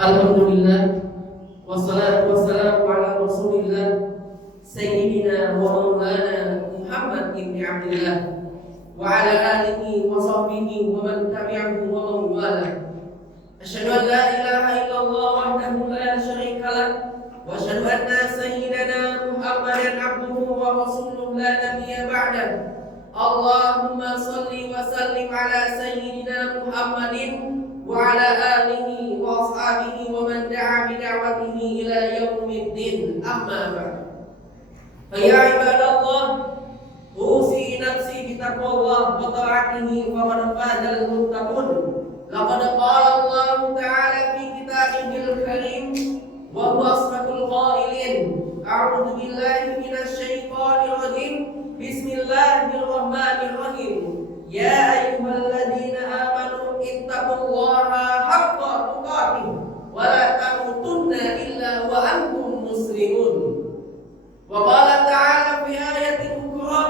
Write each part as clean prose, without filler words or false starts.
Alhamdulillah, wassalatu wassalamu ala Rasulillah Sayyidina wa maulana Muhammad ibn Abdillah wa ala alihi wa sahbihi wa man tabi'ahu wa man wala. Asyhadu an la ilaha illallah wahdahu la syarika lah wa asyhadu anna sayyidana Muhammadan abduhu wa rasuluhu la nabiyya ba'dah. Allahumma salli wa sallim ala sayyidina Muhammadin wa ala alihi wa ashabihi wa man da'a bi da'watihi ila yaumiddin. Amma ba'd. Ya ibadallah, usi nafsi bi taqwallah wa ta'atihi fa qad fazal muttaqun. Laqad qala Allah ta'ala fi kitabihil karim wa huwa asdaqul qailin. A'udzu billahi minasy syaithanir rajim. Bismillahirrahmanirrahim. Ya ayyuhalladzina amanu ittaqullaha haqqa tuqatih wa la tamutunna illa wa antum muslimun. Wa qala ta'ala fi ayatin ukhra,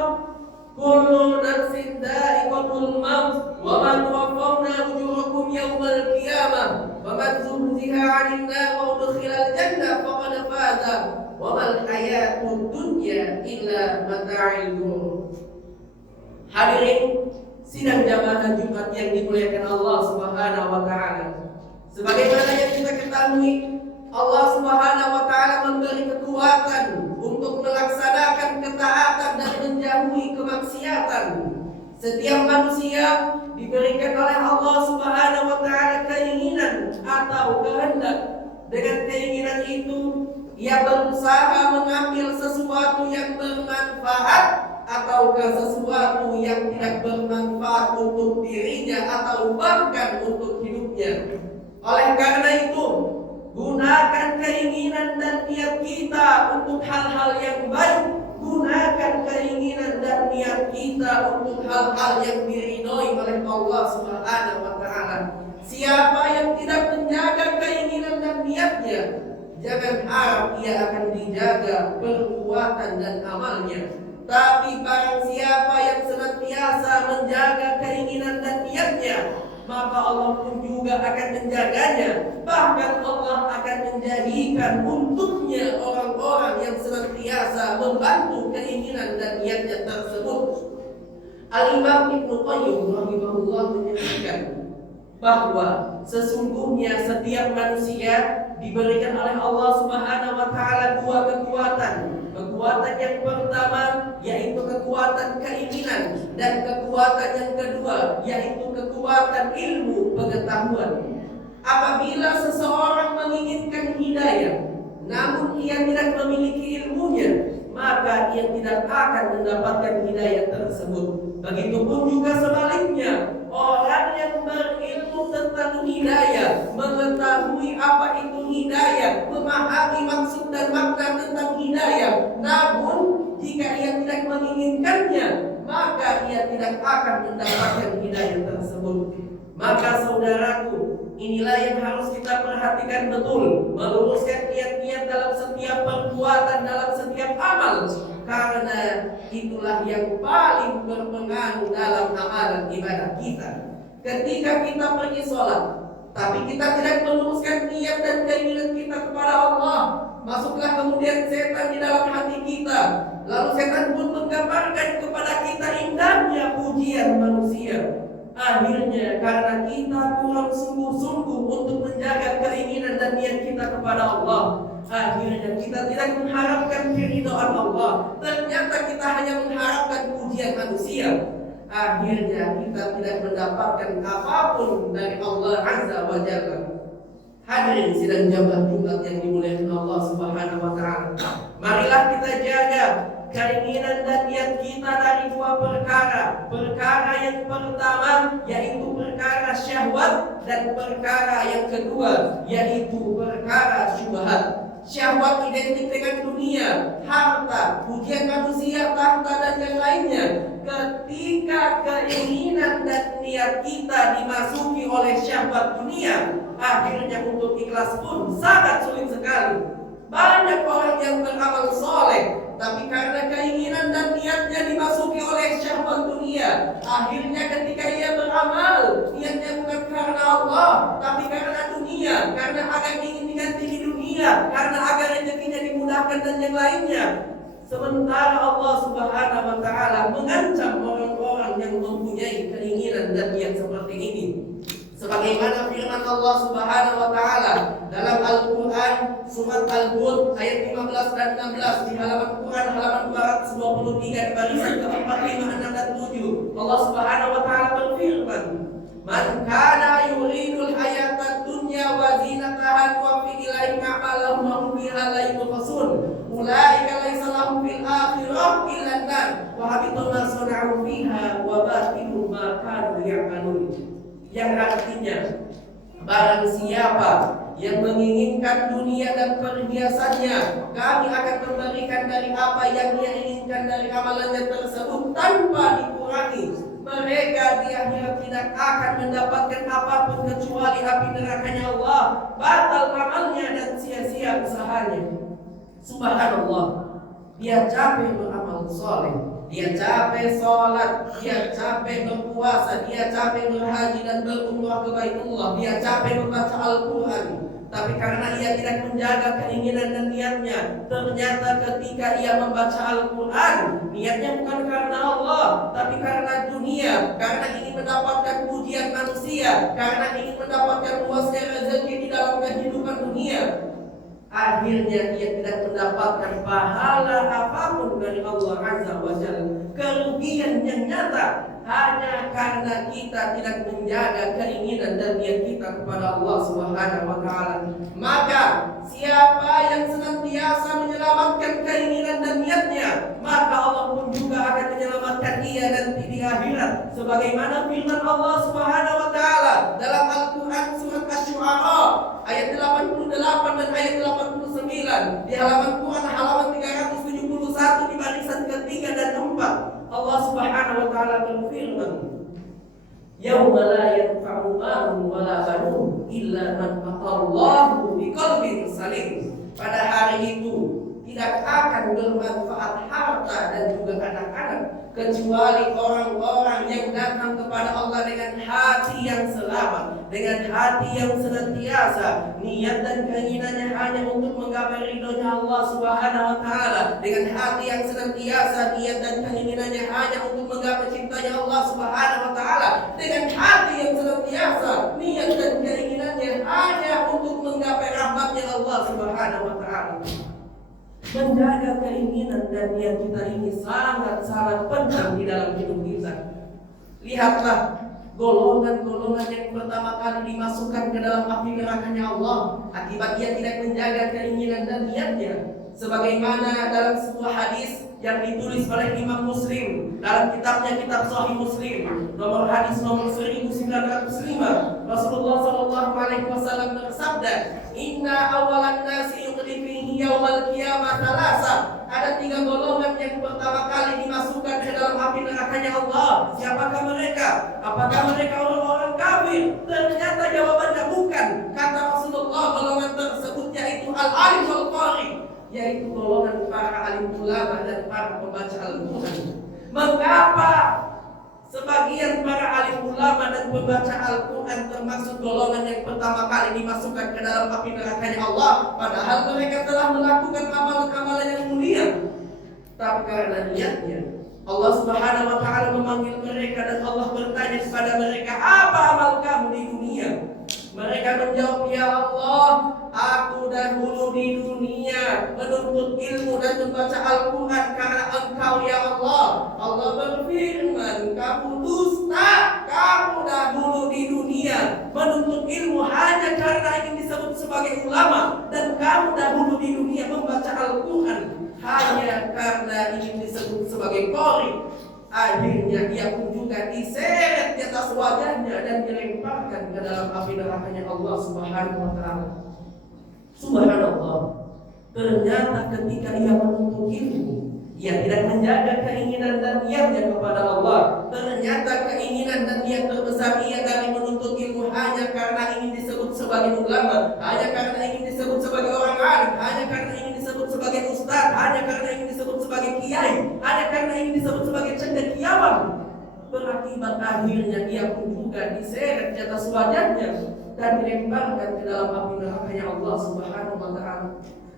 kullu nafsin dha'iqatul maut wa ma tuwaffawna ujurakum yawmal qiyamah wa man zuhziha 'anil nar wa udkhilal jannah faqad faza wa mal hayatud dunya illa mata'il ghurur. Hadirin sidang jamaah Jumat yang dimuliakan Allah Subhanahu wa taala. Sebagaimana yang kita ketahui, Allah Subhanahu wa taala memberi kekuatan untuk melaksanakan ketaatan dan menjauhi kemaksiatan. Setiap manusia diberikan oleh Allah Subhanahu wa taala keinginan atau kehendak. Dengan keinginan itu, ia berusaha mengambil sesuatu yang bermanfaat ataukah sesuatu yang tidak bermanfaat untuk dirinya atau bahkan untuk hidupnya. Oleh karena itu, gunakan keinginan dan niat kita untuk hal-hal yang baik. Gunakan keinginan dan niat kita untuk hal-hal yang diridhoi oleh Allah Subhanahu wa taala. Siapa yang tidak menjaga keinginan dan niatnya, jangan harap ia akan dijaga perbuatan dan amalnya. Tapi barang siapa yang senantiasa menjaga keinginan dan niatnya, maka Allah pun juga akan menjaganya. Bahkan Allah akan menjadikan untuknya orang-orang yang senantiasa membantu keinginan dan niatnya tersebut. Al-Imam Ibnu Qayyim rahimahullah menyebutkan bahwa sesungguhnya setiap manusia diberikan oleh Allah Subhanahu wa taala dua kekuatan. Kekuatan yang pertama yaitu kekuatan keinginan, dan kekuatan yang kedua yaitu kekuatan ilmu pengetahuan. Apabila seseorang menginginkan hidayah namun ia tidak memiliki ilmunya, maka ia tidak akan mendapatkan hidayah tersebut. Begitupun juga sebaliknya, orang yang berilmu tentang hidayah, mengetahui apa itu hidayah, memahami maksud dan makna tentang hidayah, namun jika ia tidak menginginkannya, maka ia tidak akan mendapatkan hidayah tersebut. Maka saudaraku, inilah yang harus kita perhatikan betul, meluruskan niat-niat dalam setiap perbuatan, dalam setiap amal, karena itulah yang paling berpengaruh dalam amalan ibadah kita. Ketika kita pergi sholat, tapi kita tidak meluruskan niat dan keinginan kita kepada Allah, masuklah kemudian setan di dalam hati kita. Lalu setan pun menggambarkan kepada kita indahnya pujian manusia. Akhirnya karena kita kurang sungguh-sungguh untuk menjaga keinginan dan niat kita kepada Allah, akhirnya kita tidak mengharapkan keridhaan Allah. Ternyata kita hanya mengharapkan pujian manusia. Akhirnya kita tidak mendapatkan apapun dari Allah Azza wa Jalla. Hadirin sidang jamaah Jumat yang dimuliakan Allah Subhanahu wa taala. Marilah kita jaga keinginan dan niat kita dari dua perkara. Perkara yang pertama yaitu perkara syahwat, dan perkara yang kedua yaitu perkara syubhat. Syahwat identik dengan dunia, harta, pujian manusia, tahta dan yang lainnya. Ketika keinginan dan niat kita dimasuki oleh syahwat dunia, akhirnya untuk ikhlas pun sangat sulit sekali. Banyak orang yang beramal soleh, tapi karena keinginan dan niatnya dimasuki oleh syahwat dunia, akhirnya ketika ia beramal, niatnya bukan karena Allah, tapi karena dunia, dunia, karena agar ingin diganti di dunia, karena agar rezekinya dimudahkan dan yang lainnya. Sementara Allah Subhanahu wa taala mengancam orang-orang yang mempunyai keinginan dan niat seperti ini. Sebagaimana firman Allah Subhanahu wa taala dalam Al-Qur'an surat Al-Hud ayat 15 dan 16 di halaman Quran halaman 223 di barisan ke-4, 5, 6 dan 7. Allah Subhanahu wa taala berfirman, "Man kana yuridul hayatad dunya wa zinataha wa fi ilaihi ma'alahu wa hum biha la yuqasun. Ulaika laysa lahum fil akhirah illa an-nar wa habita ma sana'u fiha wa batilu ma kanu ya'malun." Yang artinya, barang siapa yang menginginkan dunia dan perhiasannya, kami akan memberikan dari apa yang dia inginkan dari amalannya tersebut tanpa dikurangi. Mereka di akhirat tidak akan mendapatkan apapun kecuali api nerakanya Allah, batal amalnya dan sia-sia usahanya. Subhanallah, dia capek beramal soleh, dia capek sholat, dia capek berpuasa, dia capek berhaji dan berumrah ke Baitullah, dia capek membaca Al-Quran. Tapi karena ia tidak menjaga keinginan dan niatnya, ternyata ketika ia membaca Al-Quran, niatnya bukan karena Allah, tapi karena dunia, karena ingin mendapatkan pujian manusia, karena ingin mendapatkan luasnya rezeki di dalam kehidupan dunia. Akhirnya ia tidak mendapatkan pahala apapun dari Allah Azza wa Jalla. Kerugian yang nyata hanya karena kita tidak menjaga keinginan dan niat kita kepada Allah Subhanahu wa taala. Maka siapa yang senantiasa menyelamatkan keinginan dan niatnya, maka Allah pun juga akan menyelamatkan dia nanti di akhirat. Sebagaimana firman Allah Subhanahu wa taala dalam Al-Qur'an surat Asy-Syu'ara ayat 88 dan ayat 89 di halaman Quran halaman 371 di barisan ketiga dan keempat. Allah Subhanahu wa taala berfirman, "Yauma la yanfa'u malun wala banun illa man atallahu biqalbin salim." Pada hari itu tidak akan bermanfaat harta dan juga anak-anak kecuali orang-orang yang datang kepada Allah dengan hati yang selamat, dengan hati yang senantiasa niat dan keinginannya hanya untuk menggapai ridhonya Allah Subhanahu wa taala, dengan hati yang senantiasa niat dan keinginannya hanya untuk menggapai cintanya Allah Subhanahu wa taala, dengan hati yang senantiasa niat dan keinginannya hanya untuk menggapai rahmatnya Allah Subhanahu wa taala. Menjaga keinginan dan niat kita ini sangat-sangat penting di dalam hidup kita. Lihatlah golongan-golongan yang pertama kali dimasukkan ke dalam api nerakanya Allah akibat dia tidak menjaga keinginan dan niatnya. Sebagaimana dalam sebuah hadis yang ditulis oleh Imam Muslim dalam kitabnya Kitab Sahih Muslim, nomor hadis nomor 1905, Rasulullah sallallahu alaihi wasallam bersabda, "Inna awalan nasi yuqdi fihi yaumal qiyamah thalatha." Ada 3 golongan yang pertama kali dimasukkan ke dalam api nerakanya Allah. Siapakah mereka? Apakah mereka orang-orang kafir? Ternyata jawabannya bukan. Kata Rasulullah, golongan tersebut yaitu al-alim wal qari, yaitu golongan para alim ulama dan para pembaca Al-Quran. Mengapa sebagian para alim ulama dan pembaca Al-Quran termasuk golongan yang pertama kali dimasukkan ke dalam api nerakanya Allah, padahal mereka telah melakukan amalan-amalan yang mulia? Tapi karena niatnya, Allah Subhanahu wa taala memanggil mereka dan Allah bertanya kepada mereka, "Apa amal kamu di dunia?" Mereka menjawab, "Ya Allah, aku dahulu di dunia menuntut ilmu dan membaca Al-Quran karena Engkau ya Allah." Allah berfirman, "Kamu dusta, kamu dahulu di dunia menuntut ilmu hanya karena ingin disebut sebagai ulama, dan kamu dahulu di dunia membaca Al-Quran hanya karena ingin disebut sebagai qari." Akhirnya dia pun juga diseret di atas wajahnya dan dilemparkan ke dalam api nerakanya Allah Subhanahu wa taala. Subhanallah. Ternyata ketika ia menuntut ilmu, ia tidak menjaga keinginan dan niatnya kepada Allah. Ternyata keinginan dan niat terbesar ia dari menuntut ilmu hanya karena ingin disebut sebagai ulama, hanya karena ingin disebut sebagai orang alim, hanya karena ingin disebut sebagai ustaz, hanya karena ingin disebut sebagai kiai, hanya karena ingin disebut sebagai cendekiawan. berakibat akhirnya ia pun juga diseret di atas wajahnya dan dilemparkan ke dalam api neraka Allah Subhanahu wa taala.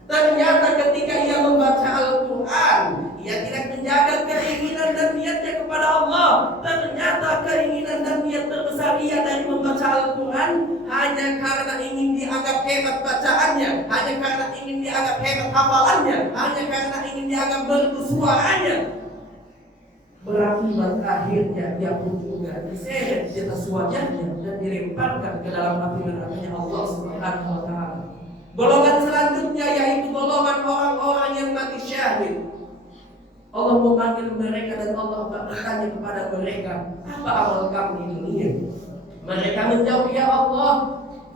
Ternyata ketika ia membaca Al-Quran, ia tidak menjaga keinginan dan niatnya kepada Allah. Ternyata keinginan dan niat terbesar ia dari membaca Al-Quran hanya karena ingin dianggap hebat bacaannya, hanya karena ingin dianggap hebat hafalannya, hanya karena ingin dianggap merdu suaranya. Berakibat akhirnya ia pun juga diseret di atas wajahnya dan dilemparkan ke dalam api neraka Allah Subhanahu wa taala. Golongan selanjutnya yaitu golongan orang-orang yang mati syahid. Allah memanggil mereka dan Allah bertanya kepada mereka, apa amal kamu di dunia? Mereka menjawab, ya Allah,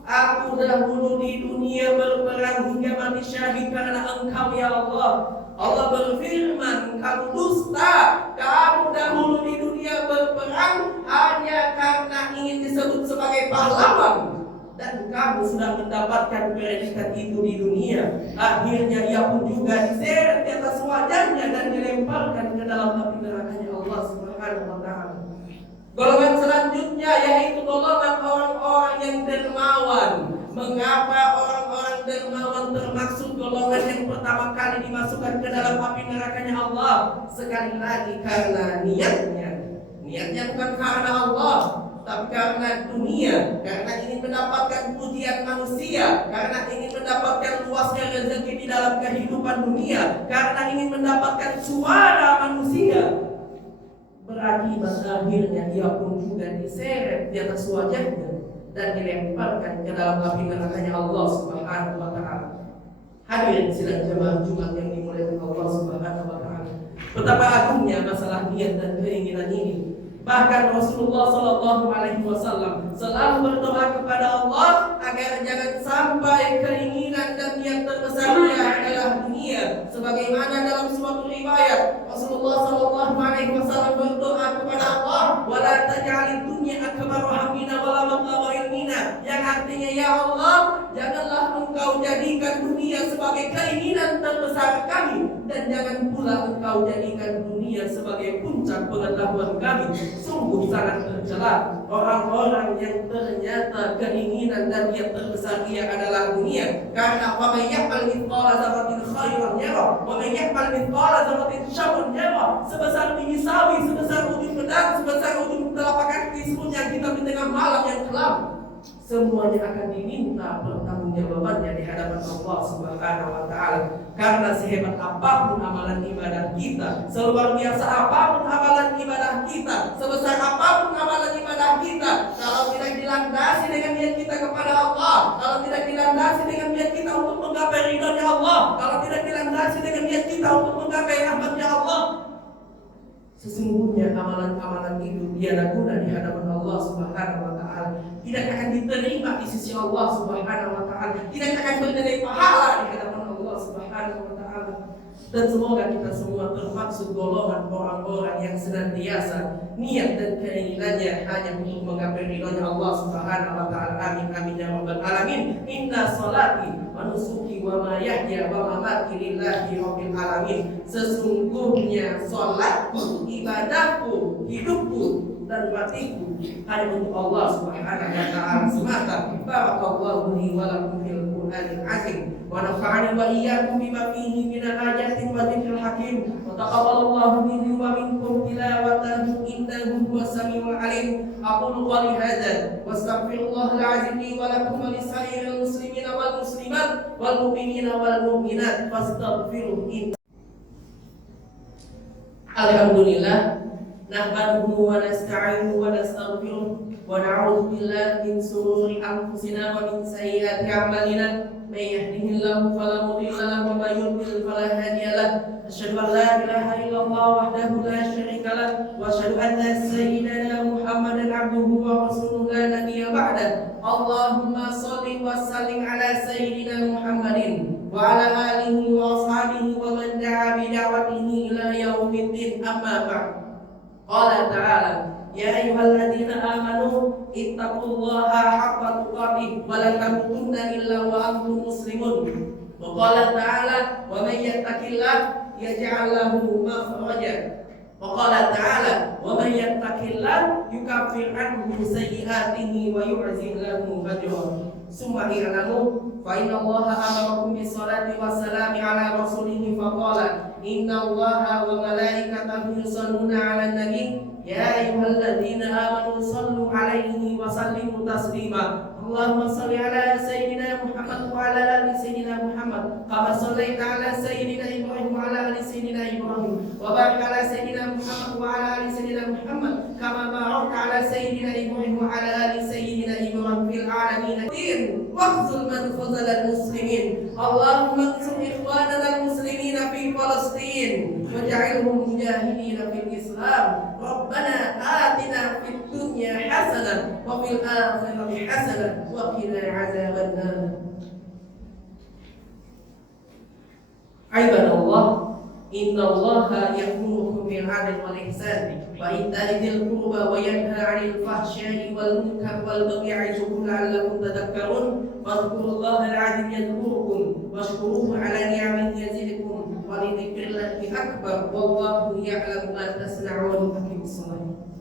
aku dahulu di dunia berperang hingga mati syahid karena Engkau ya Allah. Allah berfirman, kamu dusta, kamu dahulu di dunia berperang hanya karena ingin disebut sebagai pahlawan. Dan kamu sudah mendapatkan predikat itu di dunia. Akhirnya ia pun juga diseret di atas wajahnya dan dilemparkan ke dalam api nerakanya Allah Subhanahu wa taala. Golongan selanjutnya yaitu golongan orang-orang yang dermawan. Mengapa orang-orang dermawan termasuk golongan yang pertama kali dimasukkan ke dalam api nerakanya Allah? Sekali lagi karena niatnya bukan karena Allah, tapi karena dunia, karena ingin mendapatkan pujian manusia, karena ingin mendapatkan luasnya rezeki di dalam kehidupan dunia, karena ingin mendapatkan suara manusia. Berakibat akhirnya ia pun juga diseret di atas wajahnya dan dilemparkan ke dalam api nerakanya Allah Subhanahu wa taala. Hadirin sidang jemaah Jumat yang dimuliakan Allah Subhanahu wa taala. Betapa agungnya masalah niat dan keinginan ini. Bahkan Rasulullah SAW selalu berdoa kepada Allah agar jangan sampai keinginan dan niat terbesarnya adalah dunia. Sebagaimana dalam suatu riwayat Rasulullah SAW berdoa kepada Allah, wala taj'alid dunya akbar hammina wala mablagha ilmina, yang artinya ya Allah, janganlah Engkau jadikan dunia sebagai keinginan terbesar kami dan jangan pula Engkau jadikan dunia sebagai puncak pengetahuan kami. Sungguh sangat tercela orang-orang yang ternyata keinginan dan niat terbesar dia adalah dunia. Karena wa may ya'mal mithqala dzarratin khairan yara wa may ya'mal mithqala dzarratin syarran yara. Sebesar biji sawi, sebesar ujung pedang, sebesar ujung telapak kaki yang kita di tengah malam yang kelam, semuanya akan diminta pertanggungjawabannya di hadapan Allah Subhanahu wa taala. Karena sehebat apapun amalan ibadah kita, seluar biasa apapun amalan ibadah kita, sebesar apapun amalan ibadah kita, kalau tidak dilandasi dengan niat kita kepada Allah, kalau tidak dilandasi dengan niat kita untuk menggapai ridhonya Allah, kalau tidak dilandasi dengan niat kita untuk menggapai rahmatnya Allah, sesungguhnya amalan-amalan itu tiada guna di hadapan Allah Subhanahu wa taala, tidak akan diterima di sisi Allah Subhanahu wa taala, tidak akan bernilai pahala di hadapan Allah Subhanahu wa taala. Dan semoga kita semua termasuk golongan orang-orang yang senantiasa niat dan keinginannya hanya untuk menggapai ridhonya Allah Subhanahu wa taala. Amin amin ya rabbal alamin. Inna salati wa nusuki wa mahyaya wa mamati lillahi rabbil alamin. Sesungguhnya salatku, ibadahku, hidupku dan matiku hanya untuk Allah Subhanahu wa taala semata. Barakallahu li wa lakum fil Qur'anil azim wa nafa'ani wa iyyakum bima fihi minal ayatin wa dzikril hakim wa taqabbalallahu minni wa minkum tilawatahu innahu huwas samiul alim. Aqulu qawli hadza wa astaghfirullahal azim li wa lakum wa lisairil muslimina wal muslimat wal mu'minina wal mu'minat fastaghfiruhu. Alhamdulillah nahmaduhu wa nasta'inuhu wa nastaghfiruh wa na'udzu billahi min shururi anfusina wa min sayyiati a'malina. May yahdihillahu fala mudilla lahu wa may yudlil fala hadiya lahu. Asyhadu an la ilaha illallah wahdahu la syarika lahu wa asyhadu anna sayyidana Muhammadan 'abduhu wa rasuluhu la nabiyya ba'da. Allahumma shalli wa sallim ala sayyidina Muhammadin wa ala alihi wa ashabihi wa man da'a bi da'watihi ila yaumiddin. Amma ba'd. Qala ta'ala ya ayyuhalladzina amanu ittaqullaha haqqa tuqatih wa la tamutunna illa wa antum muslimun. Wa qala ta'ala wa may yattaqillah yaj'al lahu makhraja. Qala ta'ala, "Wa may yattaqillah yukaffir anhu sayyi'atihi wa yu'zim lahu ajran." Summa i'lamu fa inna Allaha amarakum bis salati was salami ala rasulih fa qala, "Inna Allaha wa malaikatahu yusalluna 'alan nabi ya ayyuhalladzina amanu sallu 'alaihi wa sallimu taslima." Allahumma salli ala sayyidina Muhammad wa ala ali sayyidina Muhammad kama shallaita ala sayyidina Ibrahim wa ala ali sayyidina Ibrahim wa barik ala sayyidina Muhammad wa ala ali sayyidina Muhammad kama barakta ala sayyidina Ibrahim wa ala ali sayyidina Ibrahim fil alamin wakhzul man khazala al-muslimin. Allahumma ansur ikhwanana al-muslimina fi Palestin waj'alhum mujahidin fil Islam. Rabbana atina fid dunya hasanah wa fil akhirati hasanah wa qina adzaban nar. Ibadallah, innallaha ya'murukum bil 'adli wal ihsan wa ita'i dzil qurba wa yanha 'anil fahsya'i wal munkar wal baghi 'ya'izukum la'allakum tadhakkarun. Fadhkurullaha al-'azim yadhkurukum washkuruhu 'ala ni'amihi yazidkum wa li dzikrillahi akbar wallahu ya'lamu ma tasna'un. Aqimus shalah.